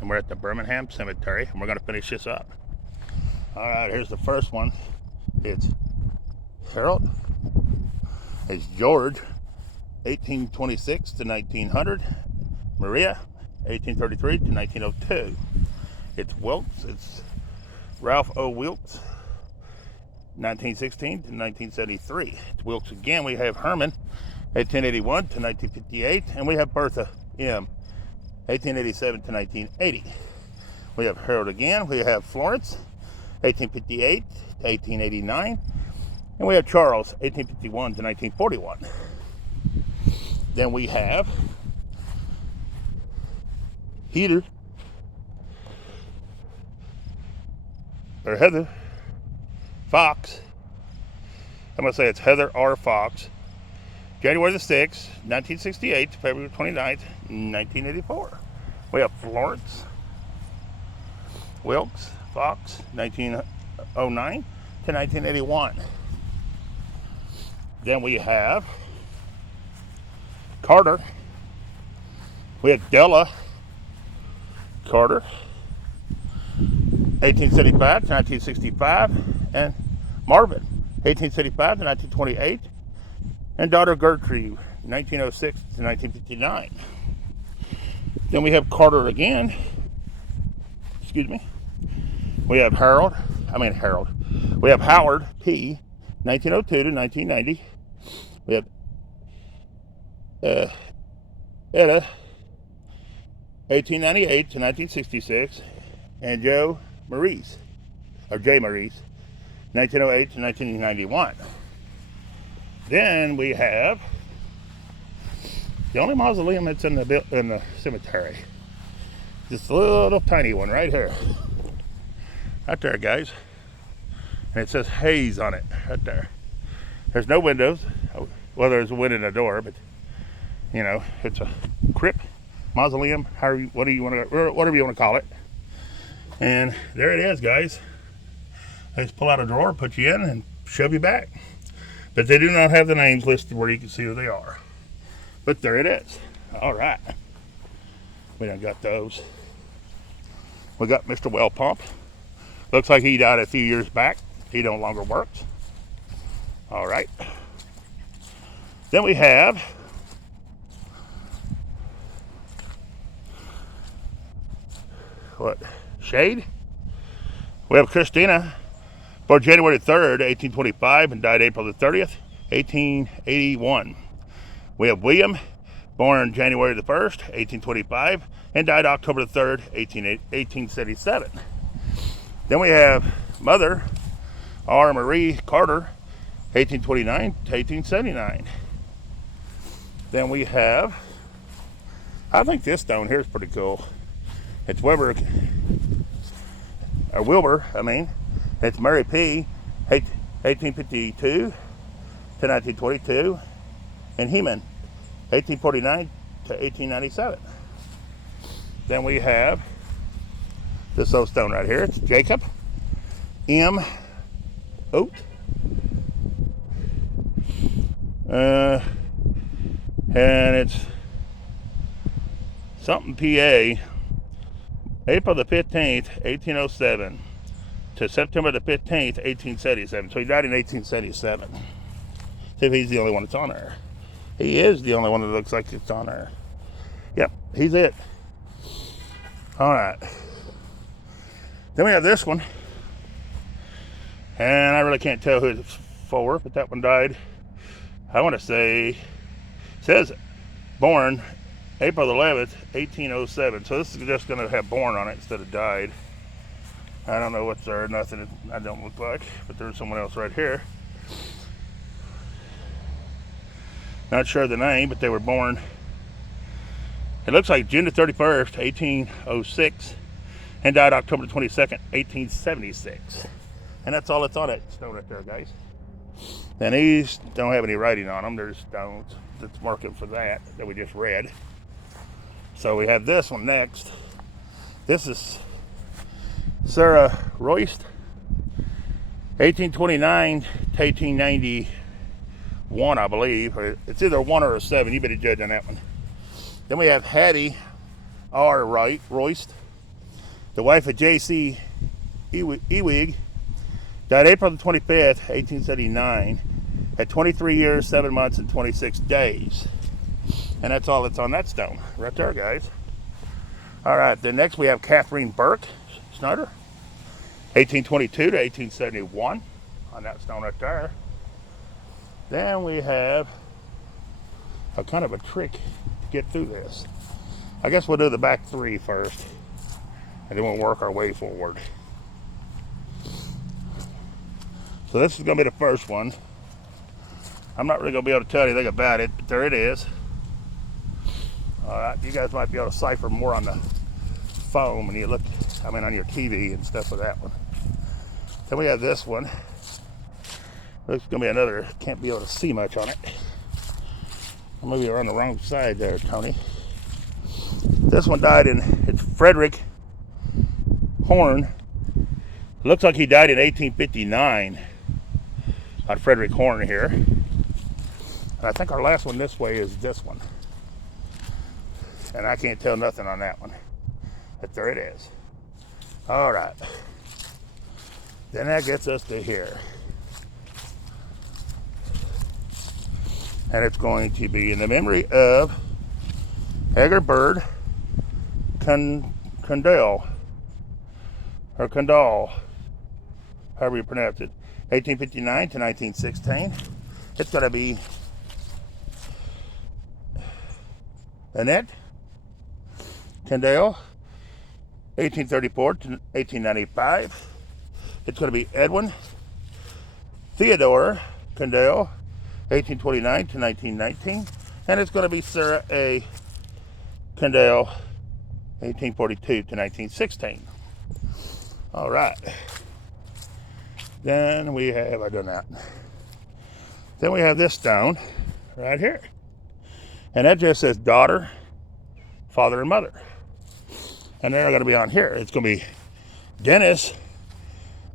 and we're at the Birmingham Cemetery, and we're going to finish this up. All right, here's the first one. It's Harold. It's George, 1826 to 1900. Maria, 1833 to 1902. It's Wilkes. It's Ralph O. Wilkes, 1916 to 1973. It's Wilkes again. We have Herman, 1881 to 1958, and we have Bertha M., 1887 to 1980. We have Harold again. We have Florence, 1858 to 1889, and we have Charles, 1851 to 1941. Then we have Heather, or Heather Fox. I'm going to say it's Heather R. Fox, January the 6th, 1968 to February 29th, 1984. We have Florence Wilkes Fox, 1909 to 1981. Then we have Carter. We have Della Carter, 1875 to 1965, and Marvin, 1875 to 1928, and daughter Gertrude, 1906 to 1959. Then we have Carter again. Excuse me. We have We have Howard P., 1902 to 1990. We have Etta, 1898 to 1966, and Joe Maurice, or J. Maurice, 1908 to 1991. Then we have the only mausoleum that's in the cemetery. This little tiny one right here. Right there, guys. And it says Hayes on it, right there. There's no windows. Well, there's a window and a door, but you know, it's a crypt, mausoleum, whatever you want to call it. And there it is, guys. They just pull out a drawer, put you in, and shove you back. But they do not have the names listed where you can see who they are. But there it is. All right. We done got those. We got Mr. Well Pump. Looks like he died a few years back. He no longer works. All right. Then we have Shade. We have Christina, born January 3rd, 1825, and died April the 30th, 1881. We have William, born January the 1st, 1825, and died October the 3rd, 1877. Then we have Mother R. Marie Carter, 1829 to 1879. Then we have, I think this stone here is pretty cool. It's Wilbur. It's Mary P., 1852 to 1922, and Heman, 1849 to 1897. Then we have this old stone right here. It's Jacob M. Oat. And it's something PA, April the 15th, 1807 to September the 15th, 1877. So he died in 1877. See if he's the only one that's on there. He is the only one that looks like it's on there. Yep, he's it. All right. Then we have this one. And I really can't tell who it's for, but that one died. I want to say, says born April 11th, 1807. So this is just going to have born on it instead of died. I don't know what's there. Nothing I don't look like. But there's someone else right here. Not sure the name, but they were born. It looks like June the 31st, 1806. And died October 22nd, 1876. And that's all that's on that stone right there, guys. And these don't have any writing on them. There's stones that's marking for that we just read. So we have this one next. This is Sarah Royst, 1829 to 1891, I believe. It's either 1 or a 7. You better judge on that one. Then we have Hattie R. Royst, The wife of J.C. Ewig died April the 25th, 1879, at 23 years, 7 months, and 26 days. And that's all that's on that stone right there, guys. All right, then next we have Catherine Burke Snyder, 1822 to 1871, on that stone right there. Then we have a kind of a trick to get through this. I guess we'll do the back three first, and then we'll work our way forward. So this is going to be the first one. I'm not really going to be able to tell you anything about it, but there it is. All right, you guys might be able to decipher more on the phone when you look, on your TV and stuff with that one. Then we have this one. Looks going to be another, can't be able to see much on it. Maybe you're on the wrong side there, Tony. This one died it's Frederick Horn. It looks like he died in 1859. On Frederick Horn here. And I think our last one this way is this one. And I can't tell nothing on that one. But there it is. All right. Then that gets us to here. And it's going to be in the memory of Edgar Bird Condell, or Condall, however you pronounce it, 1859 to 1916. It's going to be Annette Condell, 1834 to 1895. It's going to be Edwin Theodore Condell, 1829 to 1919. And it's going to be Sarah A. Condell, 1842 to 1916. All right. Then we have, I've done that. Then we have this stone right here. And that just says daughter, father, and mother. And they're going to be on here. It's going to be Dennis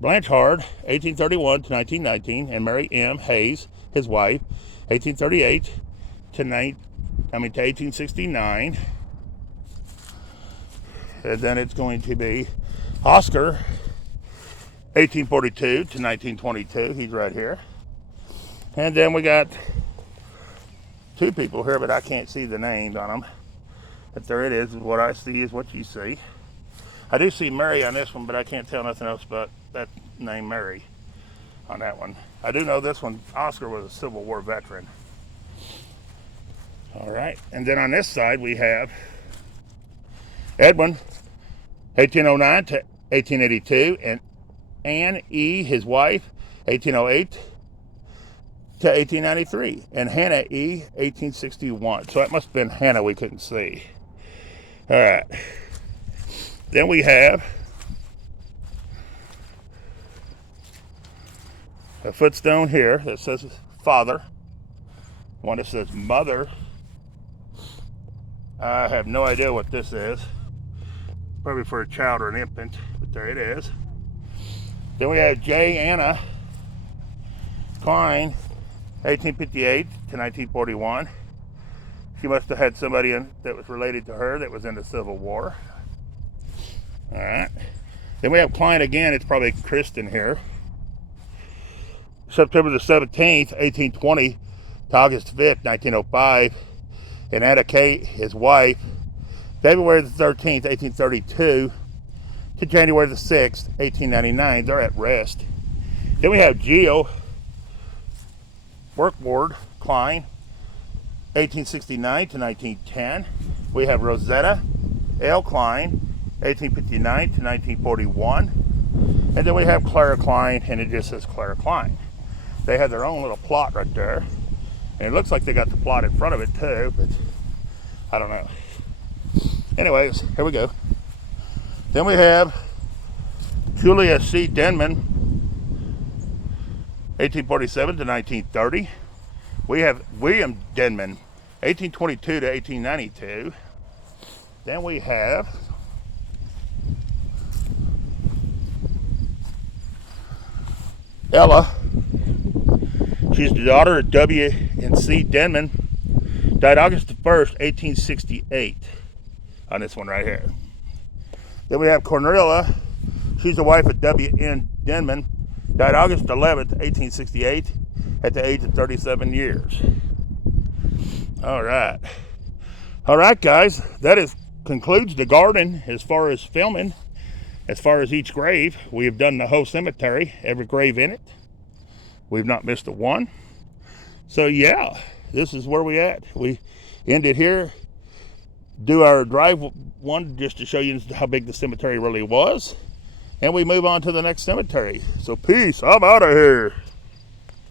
Blanchard, 1831 to 1919, and Mary M. Hayes, his wife, 1838 to 1869. And then it's going to be Oscar, 1842 to 1922. He's right here. And then we got two people here, but I can't see the names on them. But there it is. What I see is what you see. I do see Mary on this one, but I can't tell nothing else but that name Mary on that one. I do know this one, Oscar was a Civil War veteran. All right. And then on this side, we have Edwin, 1809 to 1882, and Anne E., his wife, 1808 to 1893, and Hannah E., 1861. So that must have been Hannah we couldn't see. All right. Then we have a footstone here that says father, one that says mother. I have no idea what this is. Probably for a child or an infant, but there it is. Then we have J. Anna Klein, 1858 to 1941. She must have had somebody that was related to her that was in the Civil War. All right. Then we have Klein again. It's probably Kristen here. September the 17th, 1820 to August 5th, 1905. And Anna Kate, his wife, February the 13th, 1832 to January the 6th, 1899. They're at rest. Then we have Geo Workward Klein, 1869 to 1910. We have Rosetta L. Klein, 1859 to 1941. And then we have Clara Klein, and it just says Clara Klein. They have their own little plot right there. And it looks like they got the plot in front of it too, but I don't know. Anyways, here we go. Then we have Julia C. Denman, 1847 to 1930. We have William Denman, 1822 to 1892. Then we have Ella. She's the daughter of W. and C. Denman. Died August 1st, 1868. On this one right here. Then we have Cornelia. She's the wife of W.N. Denman. Died August 11th, 1868, at the age of 37 years. All right. All right, guys. That concludes the garden as far as filming. As far as each grave, we have done the whole cemetery, every grave in it. We've not missed a one. So yeah, this is where we at. We end it here. Do our drive one just to show you how big the cemetery really was. And we move on to the next cemetery. So peace, I'm out of here.